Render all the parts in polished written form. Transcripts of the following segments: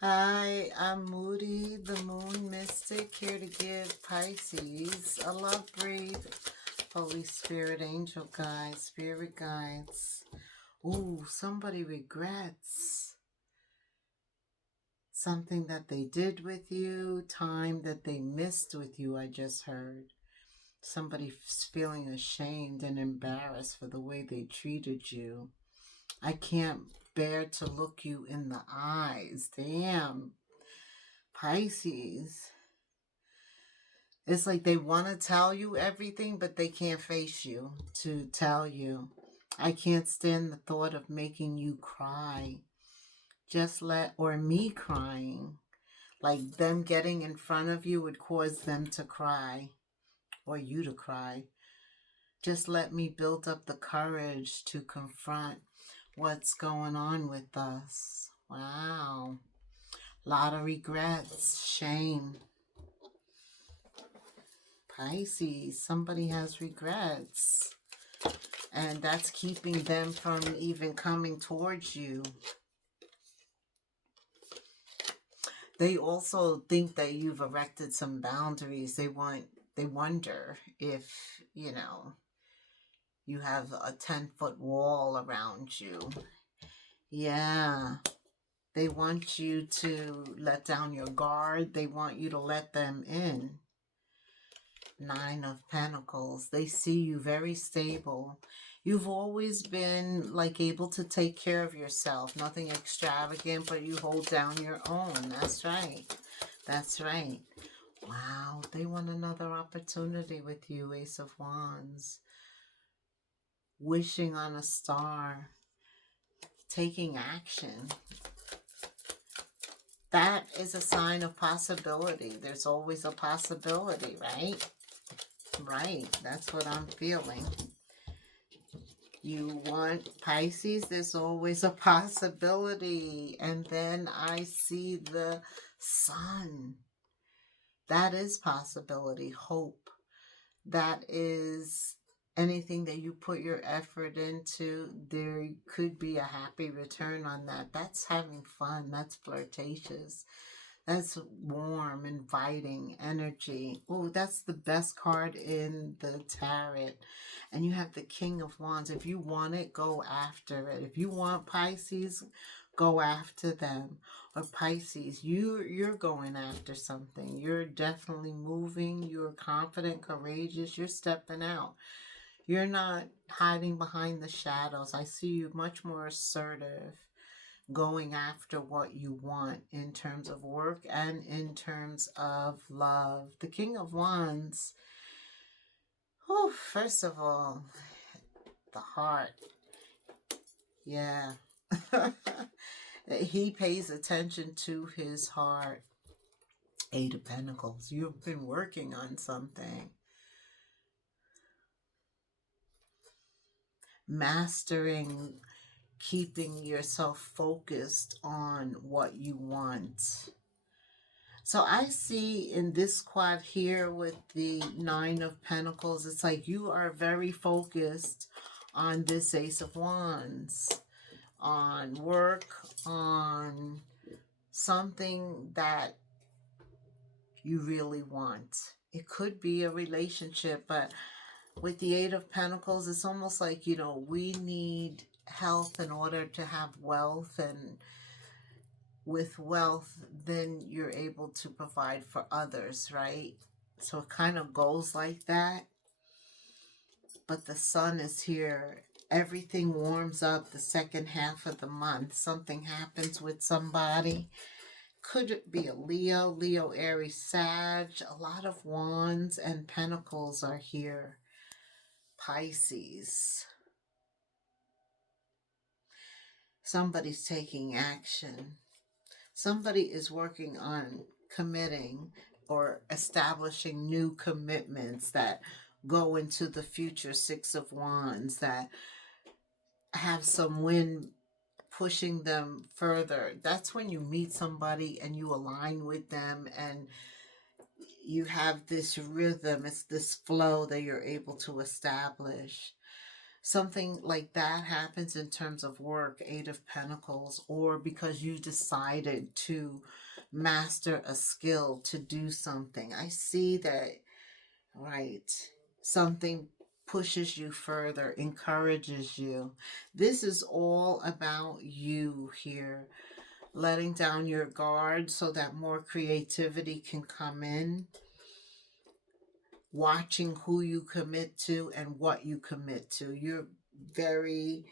Hi, I'm Moody, the Moon Mystic, here to give Pisces a love breathe. Holy Spirit, Angel Guides, Spirit Guides. Ooh, somebody regrets something that they did with you, time that they missed with you, I just heard. Somebody's feeling ashamed and embarrassed for the way they treated you. I can't bear to look you in the eyes. Damn. Pisces. It's like they want to tell you everything, but they can't face you to tell you. I can't stand the thought of making you cry. Or me crying. Like them getting in front of you would cause them to cry, or you to cry. Just let me build up the courage to confront what's going on with us. Wow. Lot of regrets, shame. Pisces, somebody has regrets, and that's keeping them from even coming towards you. They also think that you've erected some boundaries. They wonder if, you have a 10-foot wall around you. Yeah. They want you to let down your guard. They want you to let them in. Nine of Pentacles. They see you very stable. You've always been like able to take care of yourself. Nothing extravagant, but you hold down your own. That's right. That's right. Wow. They want another opportunity with you, Ace of Wands. Wishing on a star. Taking action. That is a sign of possibility. There's always a possibility, right? Right. That's what I'm feeling. You want Pisces, there's always a possibility. And then I see the sun. That is possibility, hope. That is anything that you put your effort into, there could be a happy return on that. That's having fun. That's flirtatious. That's warm, inviting energy. Oh, that's the best card in the tarot. And you have the King of Wands. If you want it, go after it. If you want Pisces, go after them. Or Pisces, you're going after something. You're definitely moving. You're confident, courageous. You're stepping out. You're not hiding behind the shadows. I see you much more assertive, going after what you want in terms of work and in terms of love. The King of Wands, oh, first of all, the heart. Yeah. He pays attention to his heart. Eight of Pentacles. You've been working on something. Mastering, keeping yourself focused on what you want. So I see in this quad here with the Nine of Pentacles, it's like you are very focused on this Ace of Wands, on work, on something that you really want. It could be a relationship, but with the Eight of Pentacles, it's almost like, we need health in order to have wealth, and with wealth, then you're able to provide for others, right? So it kind of goes like that. But the sun is here. Everything warms up the second half of the month. Something happens with somebody. Could it be a Leo, Aries, Sag? A lot of Wands and Pentacles are here. Pisces. Somebody's taking action. Somebody is working on committing or establishing new commitments that go into the future. Six of Wands, that have some wind pushing them further. That's when you meet somebody and you align with them, and you have this rhythm, it's this flow that you're able to establish. Something like that happens in terms of work, Eight of Pentacles, or because you decided to master a skill, to do something. I see that, right? Something pushes you further, encourages you. This is all about you here, letting down your guard so that more creativity can come in, watching who you commit to and what you commit to. You're very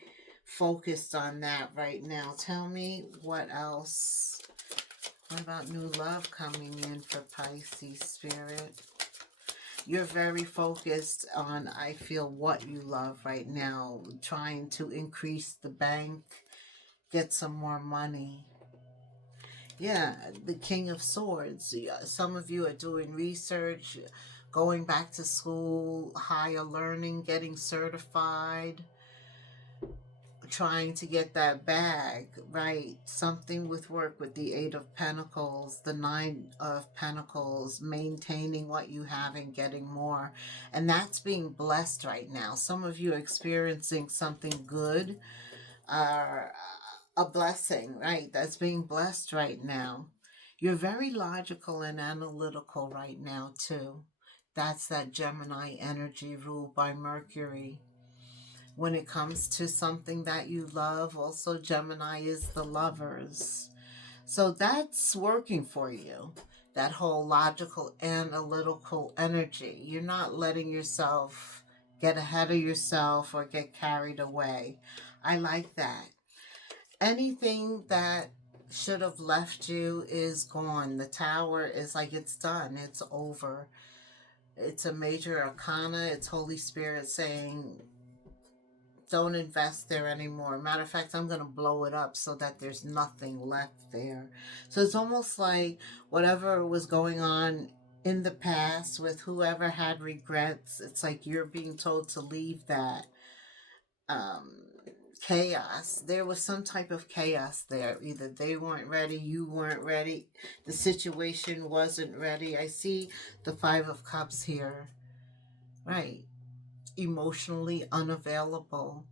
focused on that right now. Tell me what else. What about new love coming in for Pisces Spirit? You're very focused on, I feel, what you love right now. Trying to increase the bank, get some more money. Yeah, the King of Swords. Some of you are doing research, going back to school, higher learning, getting certified, trying to get that bag, right? Something with work with the Eight of Pentacles, the Nine of Pentacles, maintaining what you have and getting more. And that's being blessed right now. Some of you are experiencing something good, a blessing, right? That's being blessed right now. You're very logical and analytical right now, too. That's that Gemini energy ruled by Mercury. When it comes to something that you love, also Gemini is the lovers. So that's working for you. That whole logical, analytical energy. You're not letting yourself get ahead of yourself or get carried away. I like that. Anything that should have left you is gone. The Tower is like it's done. It's over. It's a major arcana. It's Holy Spirit saying, don't invest there anymore. Matter of fact, I'm going to blow it up so that there's nothing left there. So it's almost like whatever was going on in the past with whoever had regrets, it's like you're being told to leave that chaos. There was some type of chaos there. Either they weren't ready, you weren't ready, the situation wasn't ready. I see the Five of Cups here. Right. Emotionally unavailable,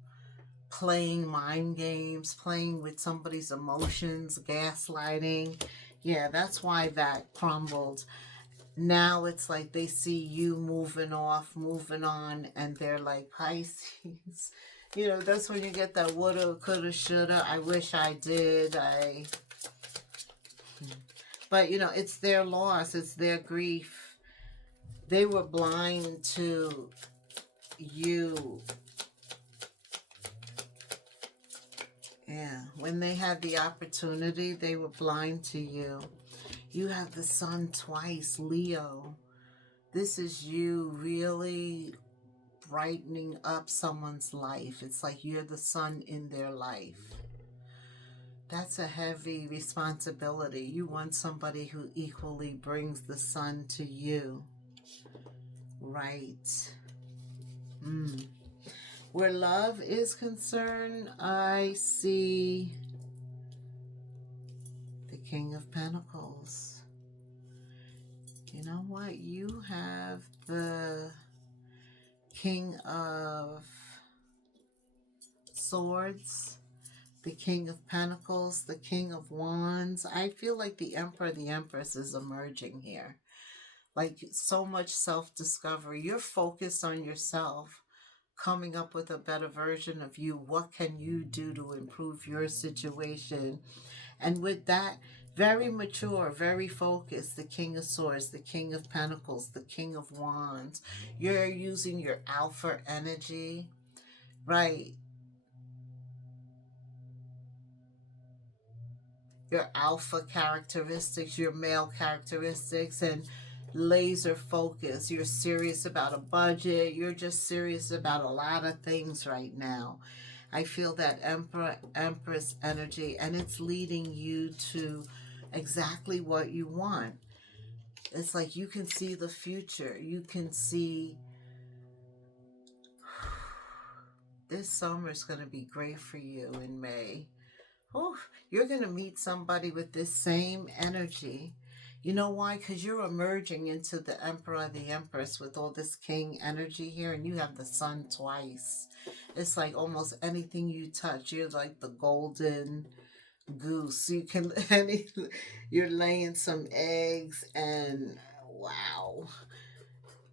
playing mind games, playing with somebody's emotions, gaslighting. Yeah, that's why that crumbled. Now it's like they see you moving off, moving on, and they're like, Pisces. You know, that's when you get that woulda, coulda, shoulda, I wish I did, But, you know, it's their loss, it's their grief. They were blind to you. Yeah, when they had the opportunity, they were blind to you. You have the sun twice, Leo. This is you really brightening up someone's life. It's like you're the sun in their life. That's a heavy responsibility. You want somebody who equally brings the sun to you. Right. Where love is concerned, I see the King of Pentacles. You know what? You have the King of Swords, the King of Pentacles, the King of Wands. I feel like the Emperor, the Empress is emerging here. Like so much self-discovery. You're focused on yourself, coming up with a better version of you. What can you do to improve your situation? And with that, very mature, very focused, the King of Swords, the King of Pentacles, the King of Wands. You're using your alpha energy, right? Your alpha characteristics, your male characteristics, and laser focus. You're serious about a budget. You're just serious about a lot of things right now. I feel that Emperor, Empress energy, and it's leading you to exactly what you want. It's like you can see the future. You can see this summer is going to be great for you in May. Oh, you're going to meet somebody with this same energy. You know why? Because you're emerging into the Emperor, the Empress with all this King energy here, and you have the Sun twice. It's like almost anything you touch, you're like the golden goose. You can, you're laying some eggs, and wow.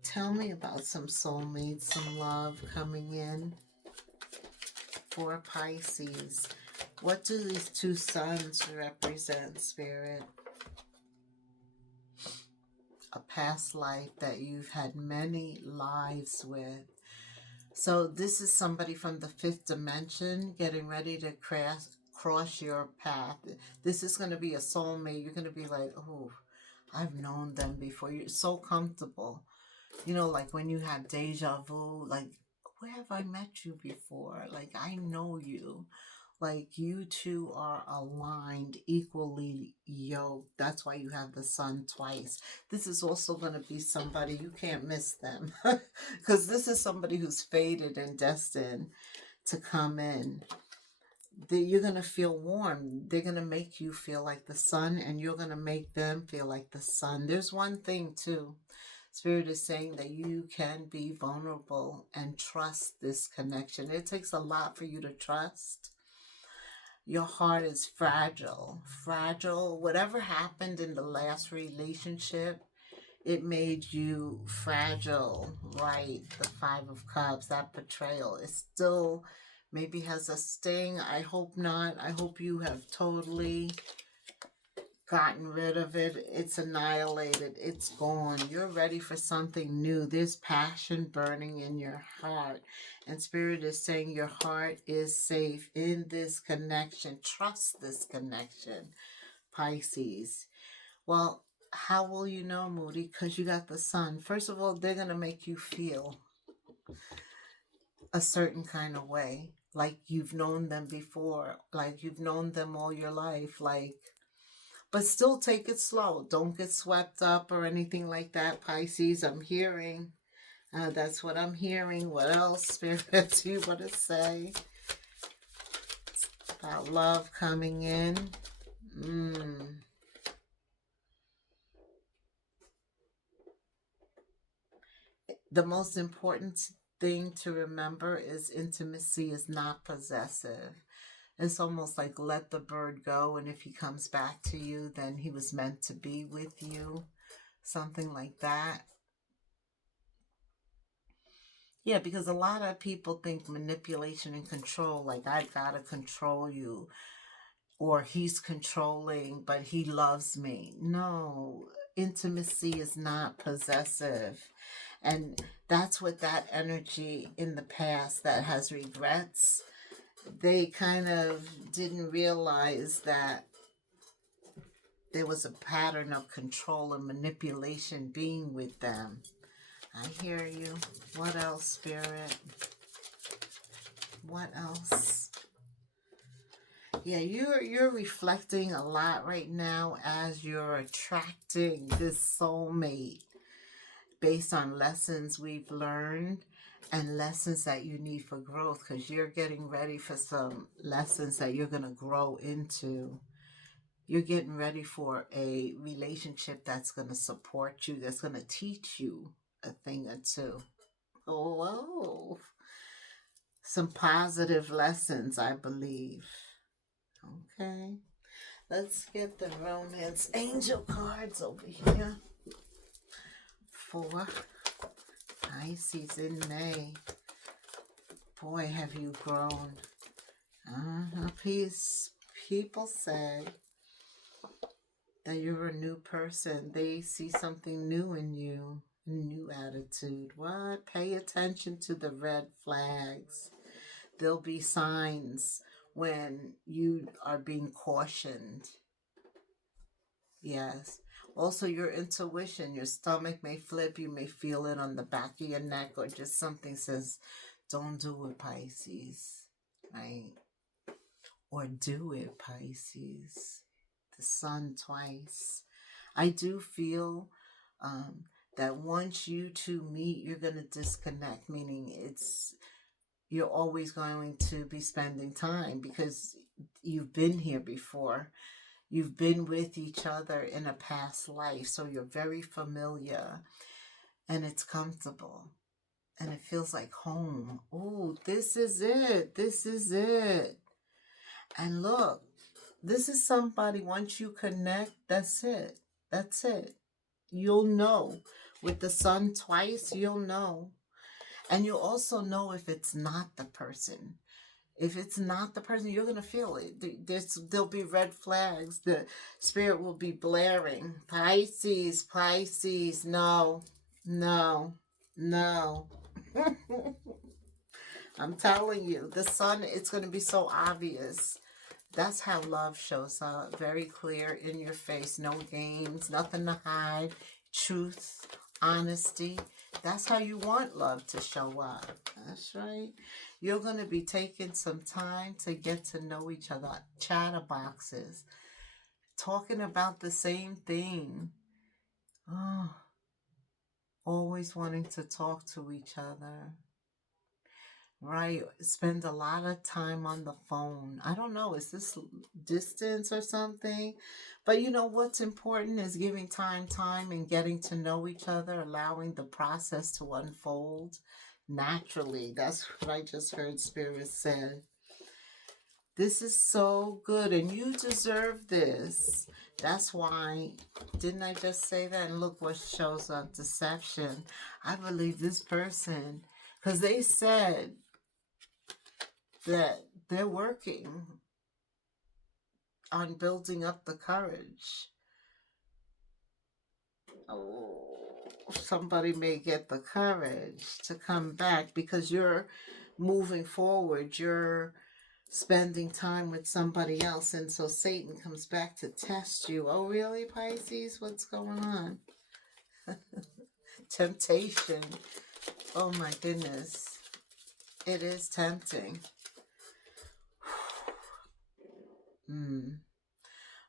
Tell me about some soulmates, some love coming in for Pisces. What do these two suns represent, Spirit? A past life that you've had many lives with. So this is somebody from the fifth dimension getting ready to cross your path. This is going to be a soulmate. You're going to be like, oh, I've known them before. You're so comfortable. You know, like when you have deja vu, like, where have I met you before? Like, I know you. Like, you two are aligned, equally yoked. That's why you have the sun twice. This is also going to be somebody, you can't miss them. Because this is somebody who's fated and destined to come in. You're going to feel warm. They're going to make you feel like the sun, and you're going to make them feel like the sun. There's one thing, too. Spirit is saying that you can be vulnerable and trust this connection. It takes a lot for you to trust. Your heart is fragile. Fragile. Whatever happened in the last relationship, it made you fragile, right? The Five of Cups, that betrayal, it still maybe has a sting. I hope not. I hope you have totally gotten rid of it. It's annihilated. It's gone. You're ready for something new. There's passion burning in your heart. And Spirit is saying your heart is safe in this connection. Trust this connection, Pisces. Well, how will you know, Moody? Because you got the sun. First of all, they're going to make you feel a certain kind of way. Like you've known them before. Like you've known them all your life. But still take it slow. Don't get swept up or anything like that, Pisces. I'm hearing. That's what I'm hearing. What else, Spirit, do you want to say about love coming in? The most important thing to remember is intimacy is not possessive. It's almost like let the bird go, and if he comes back to you, then he was meant to be with you. Something like that. Yeah, because a lot of people think manipulation and control, like I've got to control you, or he's controlling, but he loves me. No, intimacy is not possessive. And that's what that energy in the past that has regrets, they kind of didn't realize that there was a pattern of control and manipulation being with them. I hear you. What else, Spirit? What else? Yeah, you're reflecting a lot right now as you're attracting this soulmate based on lessons we've learned and lessons that you need for growth, because you're getting ready for some lessons that you're going to grow into. You're getting ready for a relationship that's going to support you, that's going to teach you a thing or two. Oh, whoa. Some positive lessons, I believe. Okay. Let's get the romance angel cards over here for Pisces in May. Boy, have you grown. People say that you're a new person. They see something new in you, a new attitude. What? Pay attention to the red flags. There'll be signs when you are being cautioned. Yes. Also, your intuition, your stomach may flip. You may feel it on the back of your neck, or just something says, don't do it, Pisces. Right? Or do it, Pisces. The sun twice. I do feel that once you two meet, you're going to disconnect, meaning you're always going to be spending time because you've been here before. You've been with each other in a past life, so you're very familiar, and it's comfortable, and it feels like home. Oh, this is it. This is it. And look, this is somebody, once you connect, that's it. That's it. You'll know. With the sun twice, you'll know. And you'll also know if it's not the person. If it's not the person, you're going to feel it. There'll be red flags. The spirit will be blaring. Pisces, Pisces, no, no, no. I'm telling you, the sun, it's going to be so obvious. That's how love shows up. Very clear in your face. No games, nothing to hide. Truth, honesty. That's how you want love to show up. That's right. You're going to be taking some time to get to know each other. Chatterboxes. Talking about the same thing. Oh, always wanting to talk to each other. Right. Spend a lot of time on the phone. I don't know. Is this distance or something? But you know what's important is giving time, and getting to know each other, allowing the process to unfold naturally. That's what I just heard Spirit said. This is so good, and you deserve this. That's why, didn't I just say that? And look what shows up, deception. I believe this person, because they said that they're working on building up the courage. Oh, somebody may get the courage to come back because you're moving forward. You're spending time with somebody else. And so Satan comes back to test you. Oh, really, Pisces? What's going on? Temptation. Oh, my goodness. It is tempting.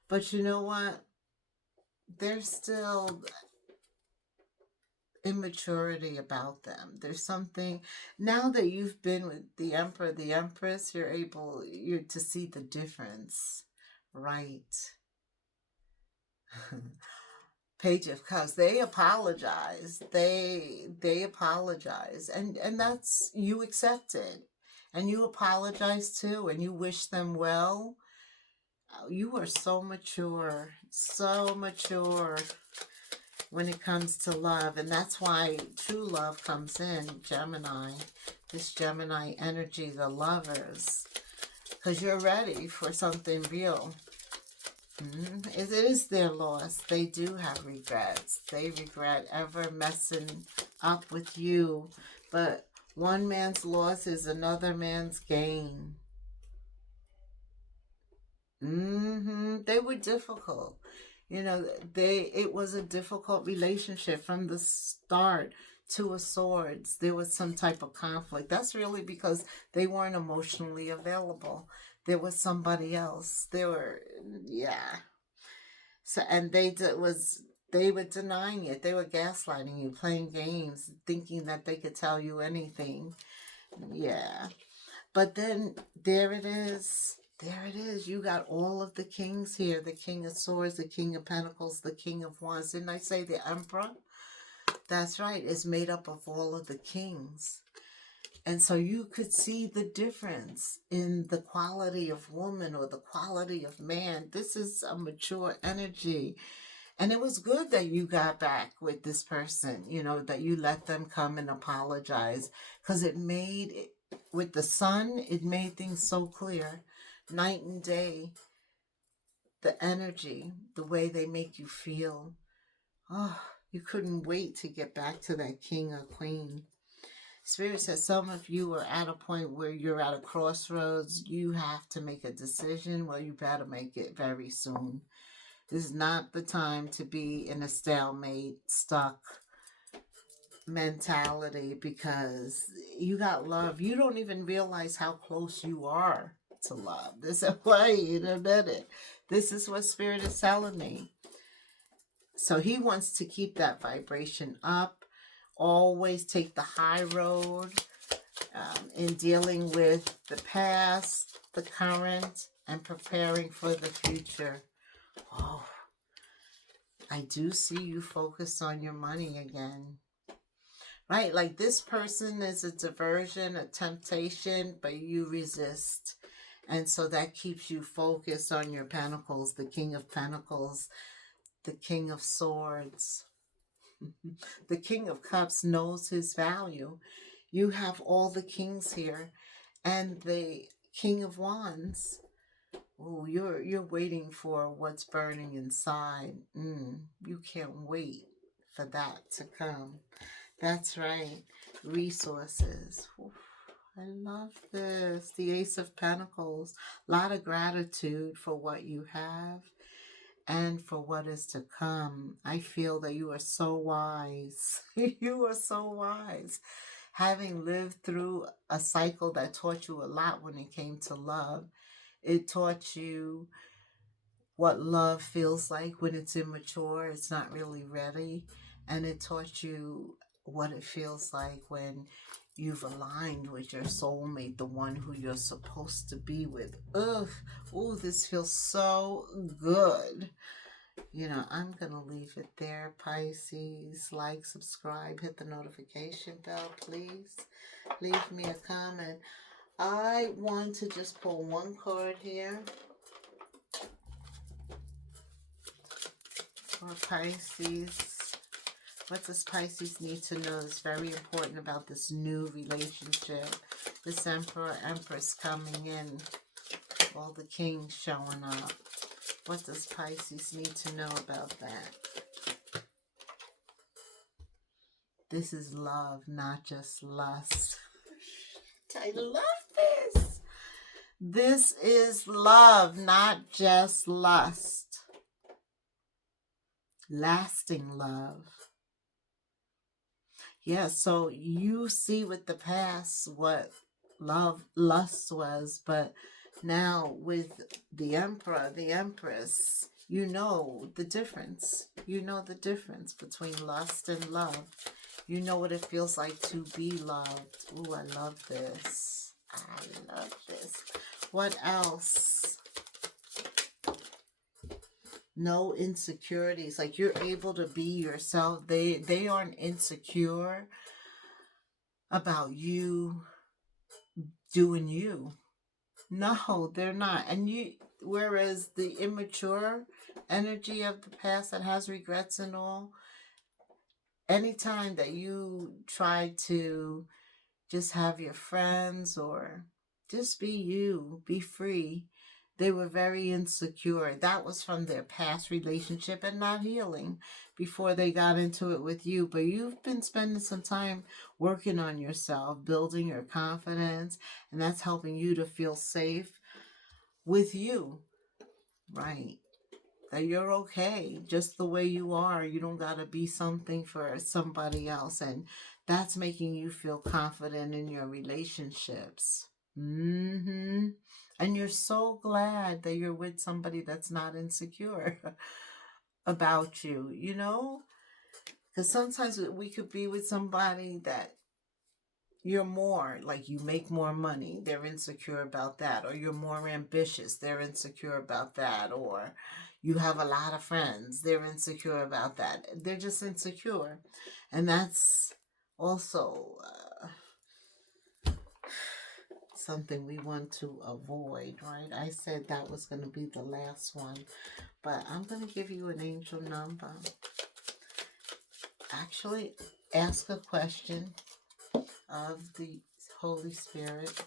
But you know what? There's still immaturity about them. There's something, now that you've been with the Emperor, the Empress, you're to see the difference, right? Page of Cups, they apologize. They apologize, and that's, you accept it, and you apologize too, and you wish them well. You are so mature, when it comes to love. And that's why true love comes in, Gemini. This Gemini energy, the lovers. Because you're ready for something real. It is their loss. They do have regrets. They regret ever messing up with you. But one man's loss is another man's gain. They were difficult. You know, it was a difficult relationship from the start. Two of Swords, there was some type of conflict. That's really because they weren't emotionally available. There was somebody else. Yeah. So, and they were denying it. They were gaslighting you, playing games, thinking that they could tell you anything. Yeah. But then there it is. There it is. You got all of the kings here. The King of Swords, the King of Pentacles, the King of Wands. Didn't I say the Emperor? That's right. It's made up of all of the kings. And so you could see the difference in the quality of woman or the quality of man. This is a mature energy. And it was good that you got back with this person, you know, that you let them come and apologize. Because with the sun, it made things so clear. Night and day, the energy, the way they make you feel. Oh, you couldn't wait to get back to that king or queen. Spirit says some of you are at a point where you're at a crossroads. You have to make a decision. Well, you better make it very soon. This is not the time to be in a stalemate, stuck mentality, because you got love. You don't even realize how close you are to love. Wait a minute. This is what Spirit is telling me. So he wants to keep that vibration up. Always take the high road in dealing with the past, the current, and preparing for the future. Oh, I do see you focused on your money again. Right? Like this person is a diversion, a temptation, but you resist. And so that keeps you focused on your pentacles, the King of Pentacles, the King of Swords. The King of Cups knows his value. You have all the kings here. And the King of Wands. Oh, you're waiting for what's burning inside. You can't wait for that to come. That's right. Resources. Oof, I love this. The Ace of Pentacles. A lot of gratitude for what you have and for what is to come. I feel that you are so wise. You are so wise. Having lived through a cycle that taught you a lot when it came to love, it taught you what love feels like when it's immature, it's not really ready. And it taught you what it feels like when you've aligned with your soulmate, the one who you're supposed to be with. Ugh, ooh, this feels so good. You know, I'm going to leave it there, Pisces. Like, subscribe, hit the notification bell, please. Leave me a comment. I want to just pull one card here for Pisces. What does Pisces need to know is very important about this new relationship? This Emperor, Empress coming in. All the kings showing up. What does Pisces need to know about that? This is love, not just lust. I love this. This is love, not just lust. Lasting love. Yeah, so you see with the past what lust was, but now with the Emperor, the Empress, you know the difference. You know the difference between lust and love. You know what it feels like to be loved. Ooh, I love this. I love this. What else? No insecurities. Like you're able to be yourself. They aren't insecure about you doing you. No, they're not. And whereas the immature energy of the past that has regrets and all, anytime that you try to just have your friends or just be you, be free, they were very insecure. That was from their past relationship and not healing before they got into it with you. But you've been spending some time working on yourself, building your confidence, and that's helping you to feel safe with you, right? That you're okay just the way you are. You don't got to be something for somebody else. And that's making you feel confident in your relationships. And you're so glad that you're with somebody that's not insecure about you, you know? Because sometimes we could be with somebody that you're more, like you make more money, they're insecure about that. Or you're more ambitious, they're insecure about that. Or you have a lot of friends, they're insecure about that. They're just insecure. And that's also something we want to avoid, right? I said that was going to be the last one, but I'm going to give you an angel number. Actually, ask a question of the Holy Spirit.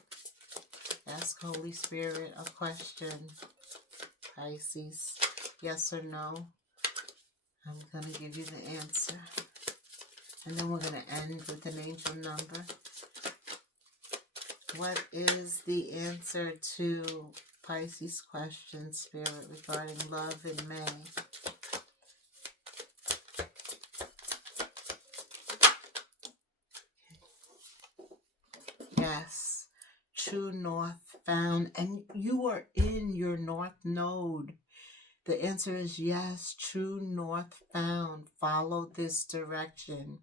Ask Holy Spirit a question, Pisces. Yes or no. I'm going to give you the answer. And then we're going to end with an angel number. What is the answer to Pisces question, Spirit, regarding love in May? Yes, true north found. And you are in your north node. The answer is yes, true north found. Follow this direction.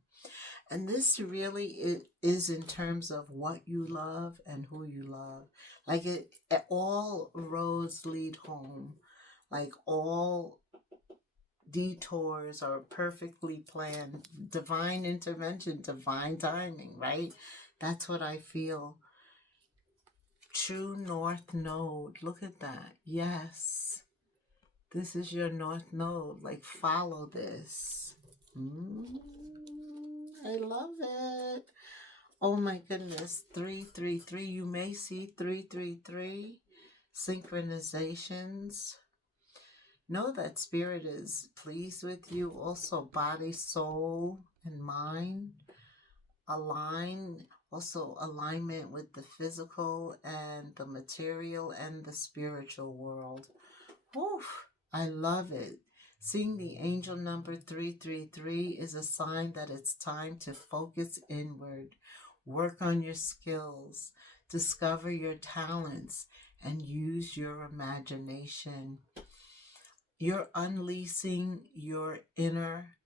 And this really is in terms of what you love and who you love. Like all roads lead home. Like all detours are perfectly planned. Divine intervention, divine timing, right? That's what I feel. True North Node. Look at that. Yes. This is your North Node. Like, follow this. I love it. Oh my goodness. 333. You may see 333 synchronizations. Know that spirit is pleased with you. Also, body, soul, and mind align. Also, alignment with the physical and the material and the spiritual world. Woof, I love it. Seeing the angel number 333 is a sign that it's time to focus inward, work on your skills, discover your talents, and use your imagination. You're unleashing your inner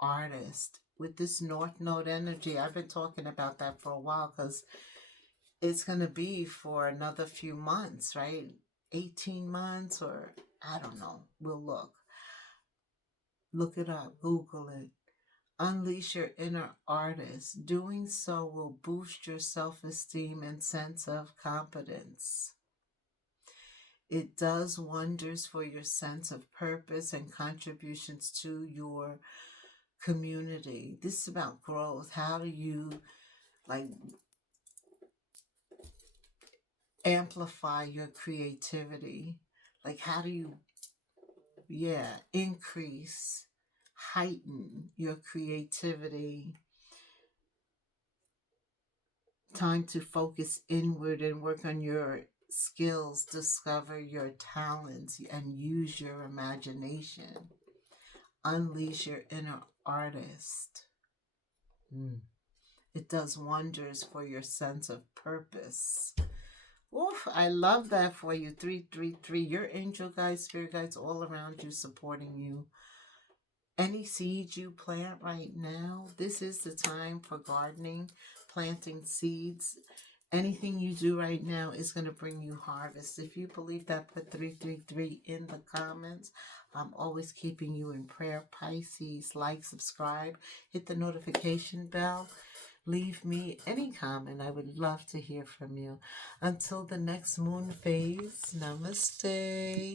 artist with this North Node energy. I've been talking about that for a while because it's going to be for another few months, right? 18 months, or I don't know. We'll look. Look it up. Google it. Unleash your inner artist. Doing so will boost your self-esteem and sense of competence. It does wonders for your sense of purpose and contributions to your community. This is about growth. How do you like amplify your creativity? Like, how do you increase, heighten your creativity? Time to focus inward and work on your skills, discover your talents, and use your imagination. Unleash your inner artist. It does wonders for your sense of purpose. Oof, I love that for you. 333. Your angel guides, spirit guides all around you, supporting you. Any seeds you plant right now, this is the time for gardening, planting seeds. Anything you do right now is going to bring you harvest. If you believe that, put 333 in the comments. I'm always keeping you in prayer. Pisces, like, subscribe, hit the notification bell. Leave me any comment. I would love to hear from you. Until the next moon phase, namaste.